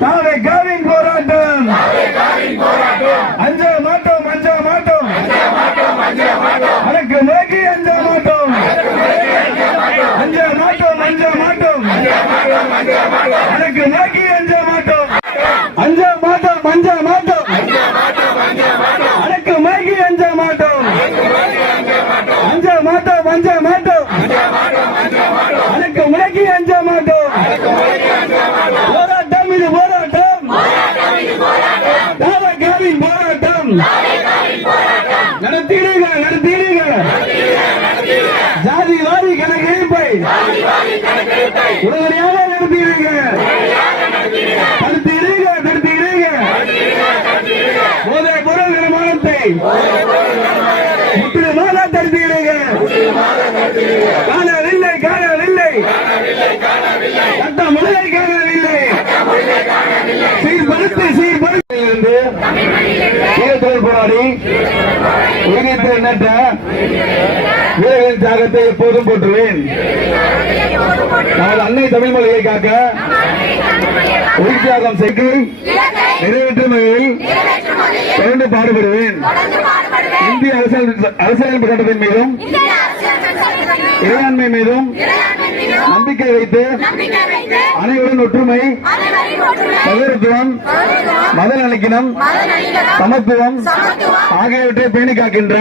தாவேகாவின் போராட்டம் அஞ்ச மாட்டோம் அதற்கு நோக்கி அஞ்ச மாட்டோம் அதற்கு நோக்கி அஞ்ச மாட்டோம் அதற்கு நோக்கி அஞ்ச மாட்டோம் அதற்கு முடக்கி அஞ்ச மாட்டோம் போராட்டம் இது போராட்டம் தாவேகாவின் போராட்டம் நடத்தீடுக ஜாதிவாரி கணக்கெடுப்பை உடனடியாக நடத்தீடுக தடுத்தீடுக போதைப் பொருள் நிர்மாணத்தை முற்றிலுமாக தடுத்தீடுக காணவில்லை சட்டம் ஒழுங்கை காணவில்லை சீர்படுத்தி போராடி உயிரிழந்த எண்ணற்ற வீரர்களின் தியாகத்தை எப்போதும் போற்றுவேன். நமது அன்னை தமிழ் மொழியை காக்க உயிர் தியாகம் செய்து நிறைவேற்றும் வகையில் தொடர்ந்து பாடுபடுவேன். இந்திய அரசியலமைப்பு சட்டத்தின் மீதும் இறையாண்மை மீதும் நம்பிக்கை வைத்து அனைவரின் ஒற்றுமை, சகோதரத்துவம், மத நல்லிணக்கம், சமத்துவம் ஆகியவற்றை பேணி காக்கின்ற